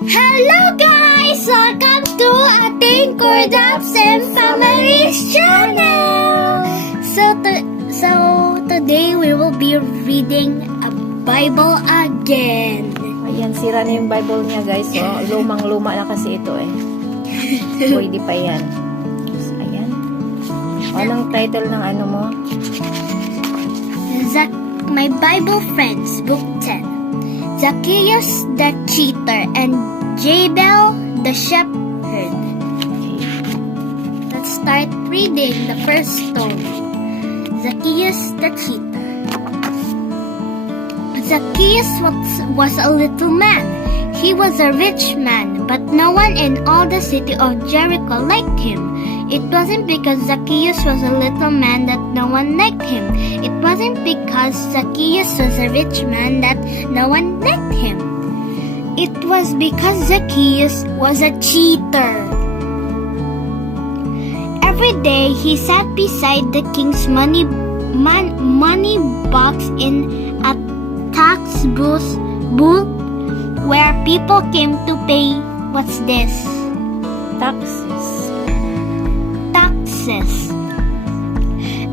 Hello guys! Welcome to ating Cordaps and Family's channel! So today we will be reading a Bible again. Ayan, sira na yung Bible niya guys. So, lumang-luma na kasi ito eh. Pwede pa yan. So, ayan. Anong title ng ano mo? My Bible Friends, Book 10. Zacchaeus the Cheater and Jabal the Shepherd. Let's start reading the first story. Zacchaeus the Cheater. Zacchaeus was a little man. He was a rich man, but no one in all the city of Jericho liked him. It wasn't because Zacchaeus was a little man that no one liked him. It wasn't because Zacchaeus was a rich man that no one liked him. It was because Zacchaeus was a cheater. Every day he sat beside the king's money box in a tax booth where people came to pay. What's this? Taxes.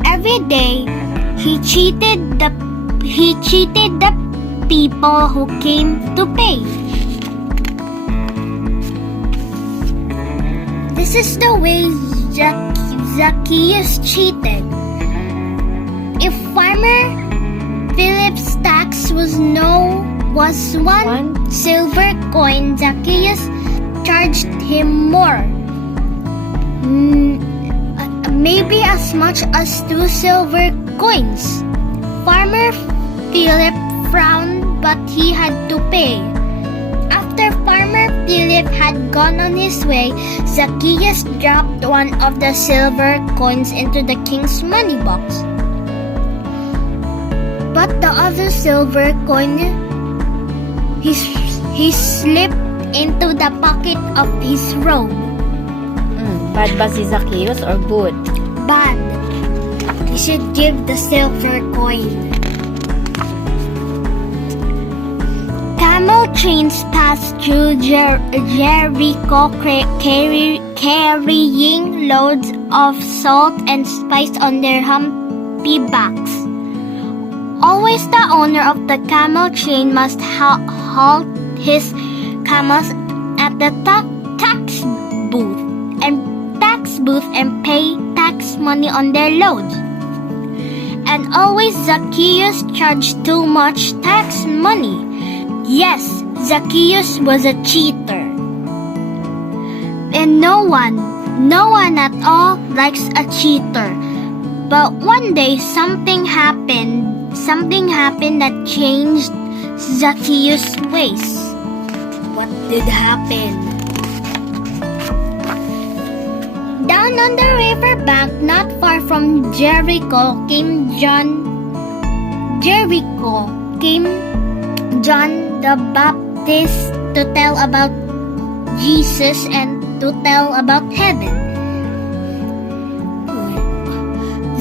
Every day he cheated the people who came to pay. This is the way Zacchaeus cheated. If Farmer Philip's tax was one silver coin, Zacchaeus charged him more. Maybe as much as 2 silver coins. Farmer Philip frowned, but he had to pay. After Farmer Philip had gone on his way, Zacchaeus dropped one of the silver coins into the king's money box. But the other silver coin, he slipped into the pocket of his robe. Bad ba si Zacchaeus or good? Bad. You should give the silver coin. Camel trains passed through Jericho carrying loads of salt and spice on their humpy backs. Always the owner of the camel train must halt his camels at the tax booth and pay tax money on their loads. And always Zacchaeus charged too much tax money. Yes, Zacchaeus was a cheater. And no one at all likes a cheater. But one day something happened that changed Zacchaeus' ways. What did happen? Down on the river bank, not far from Jericho, came John the Baptist to tell about Jesus and to tell about heaven.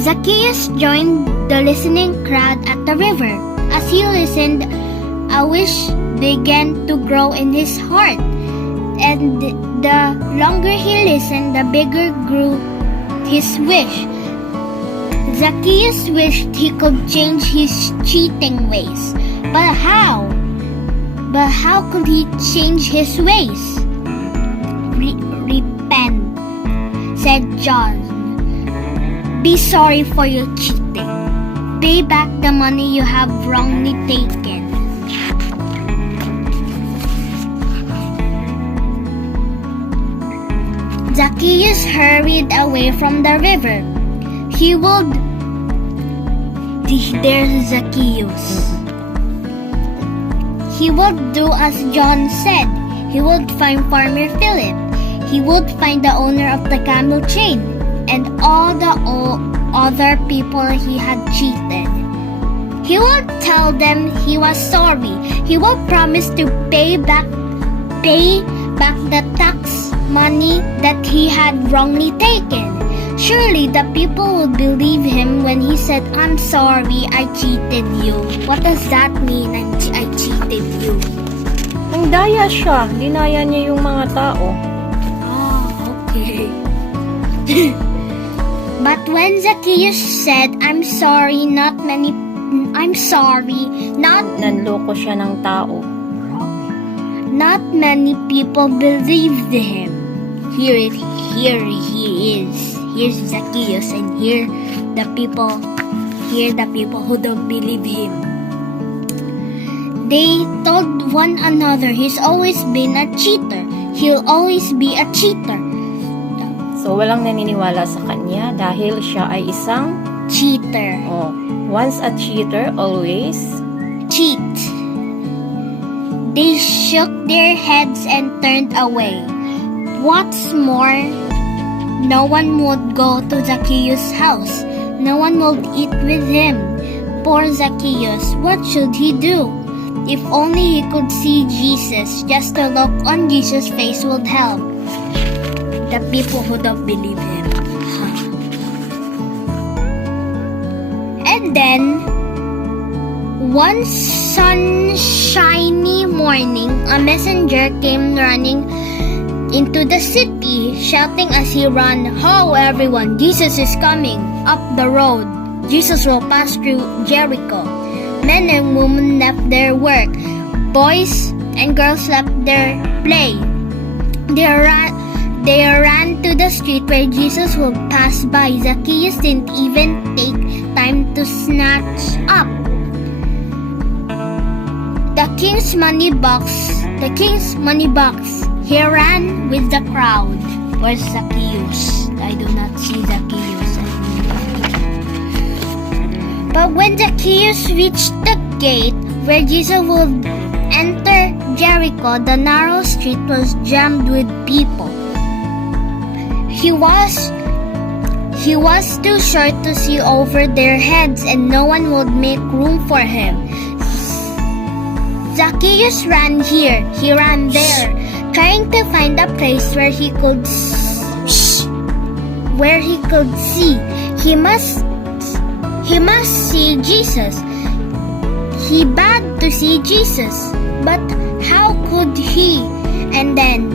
Zacchaeus joined the listening crowd at the river. As he listened, a wish began to grow in his heart. And the longer he listened, the bigger grew his wish. Zacchaeus wished he could change his cheating ways. But how? But how could he change his ways? Repent, said John. Be sorry for your cheating. Pay back the money you have wrongly taken. Zacchaeus hurried away from the river. There's Zacchaeus. He would do as John said. He would find Farmer Philip. He would find the owner of the camel train and all the other people he had cheated. He would tell them he was sorry. He would promise to pay back the tax money that he had wrongly taken. Surely the people would believe him when he said, "I'm sorry, I cheated you." What does that mean, I cheated you? Nangdaya siya. Dinaya niya yung mga tao. Oh, okay. But when Zacchaeus said, I'm sorry, not Nanloko siya ng tao. not many people believed him. Here he is. Here's Zacchaeus, and here the people who don't believe him. They told one another, he's always been a cheater. He'll always be a cheater. So, walang naniniwala sa kanya dahil siya ay isang Cheater. once a cheater, always Cheat. They shook their heads and turned away. What's more, no one would go to Zacchaeus' house. No one would eat with him. Poor Zacchaeus, what should he do? If only he could see Jesus, just to look on Jesus' face would help. The people who don't believe him. And then, one sunshiny morning, a messenger came running into the city, shouting as he ran, Ho, everyone, Jesus is coming up the road. Jesus will pass through Jericho. Men and women left their work. Boys and girls left their play. They ran to the street where Jesus would pass by. Zacchaeus didn't even take time to snatch up the king's money box. He ran with the crowd. Where's Zacchaeus? I do not see Zacchaeus. But when Zacchaeus reached the gate where Jesus would enter Jericho, the narrow street was jammed with people. He was too short to see over their heads, and no one would make room for him. Zacchaeus ran here, he ran there, trying to find a place where he could see. He must see Jesus. He begged to see Jesus, but how could he? And then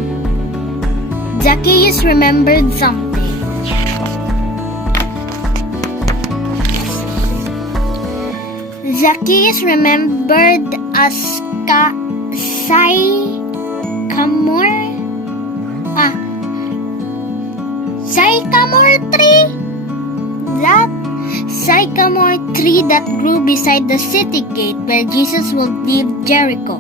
Zacchaeus remembered something. Zacchaeus remembered a sycamore tree. That sycamore tree that grew beside the city gate where Jesus would leave Jericho.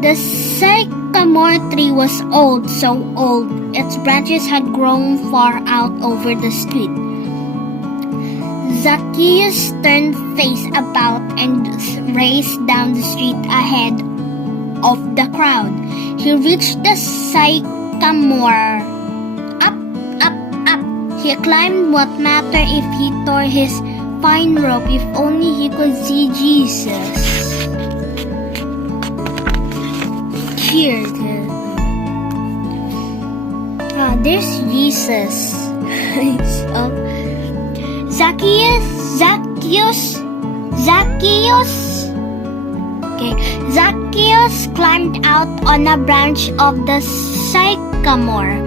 The sycamore tree was old, so old, its branches had grown far out over the street. Zacchaeus turned face about and raced down the street ahead of the crowd. He reached the sycamore. Up. He climbed. What matter if he tore his fine robe, if only he could see Jesus. Here. There's Jesus. Zacchaeus climbed out on a branch of the sycamore.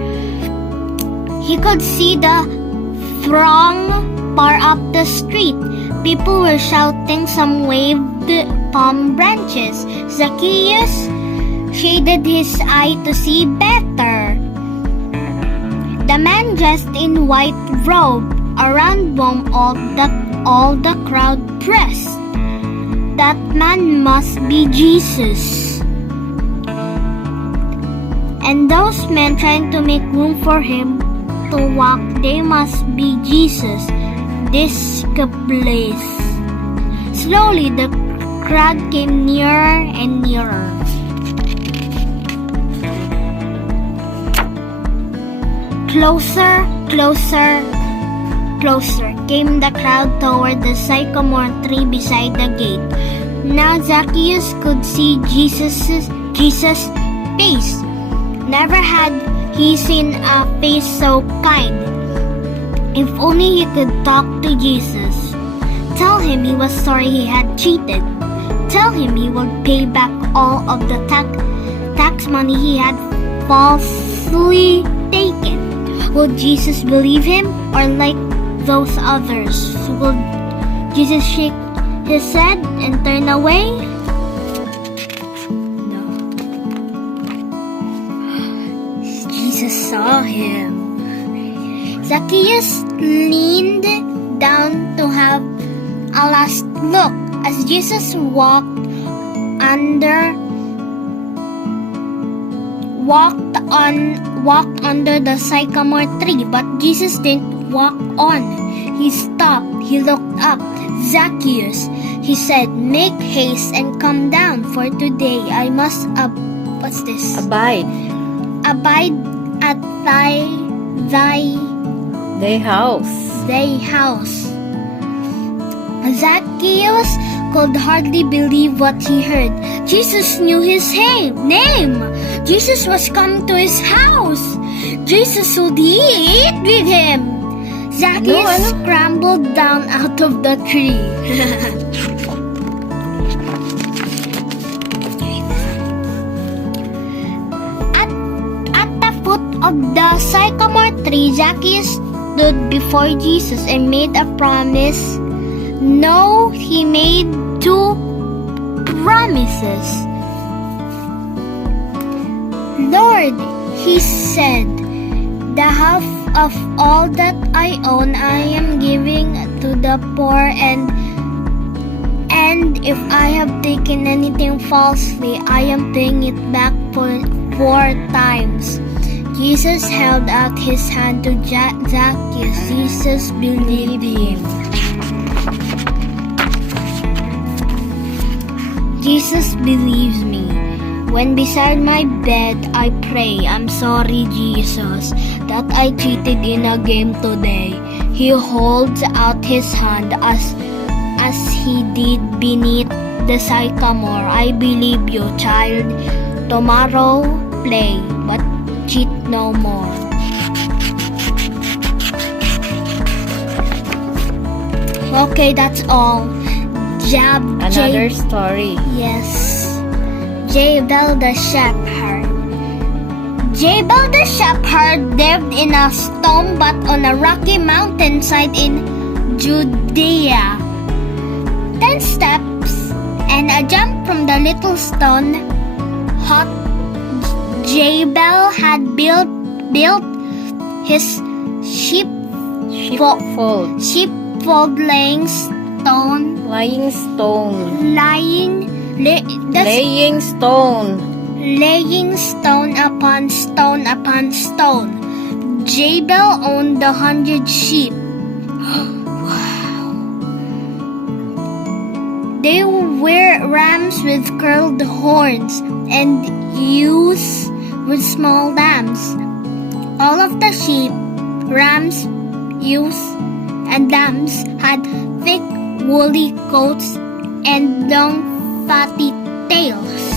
He could see the throng far up the street. People were shouting, some waved palm branches. Zacchaeus shaded his eye to see better. The man dressed in white robe, around whom all the crowd pressed. That man must be Jesus. And those men trying to make room for him to walk, they must be Jesus. This place. Slowly the crowd came nearer and nearer. Closer came the crowd toward the sycamore tree beside the gate. Now Zacchaeus could see Jesus' face. Never had he seen a face so kind. If only he could talk to Jesus. Tell him he was sorry he had cheated. Tell him he would pay back all of the tax money he had falsely taken. Would Jesus believe him, or like those others? Would Jesus shake his head and turn away? No. Jesus saw him. Zacchaeus leaned down to have a last look as Jesus walked under the sycamore tree, but Jesus didn't walk on. He stopped. He looked up. Zacchaeus, he said, make haste and come down, for today I must Abide. Abide at thy house. Zacchaeus could hardly believe what he heard. Jesus knew his name. Jesus was coming to his house. Jesus would eat with him. Zacchaeus scrambled down out of the tree. At the foot of the sycamore tree, Zacchaeus stood before Jesus and made a promise. No, he made 2 promises. Lord, he said, the half of all that I own I am giving to the poor, and if I have taken anything falsely, I am paying it back 4 times. Jesus held out his hand to Zacchaeus. Jesus believed him. Jesus believes me. When beside my bed I pray, I'm sorry, Jesus, that I cheated in a game today. He holds out his hand as he did beneath the sycamore. I believe you, child. Tomorrow play, but cheat no more. Okay, that's all. Another story. Yes. Jabal the shepherd. Jabal the shepherd lived in a stone but on a rocky mountainside in Judea. 10 steps and a jump from the little stone hut Jabal had built his Sheepfold. laying stone upon stone upon stone. Jabal owned 100 sheep. Wow. They were rams with curled horns and ewes with small lambs. All of the sheep, rams, ewes, and lambs had thick woolly coats and long fatty tails.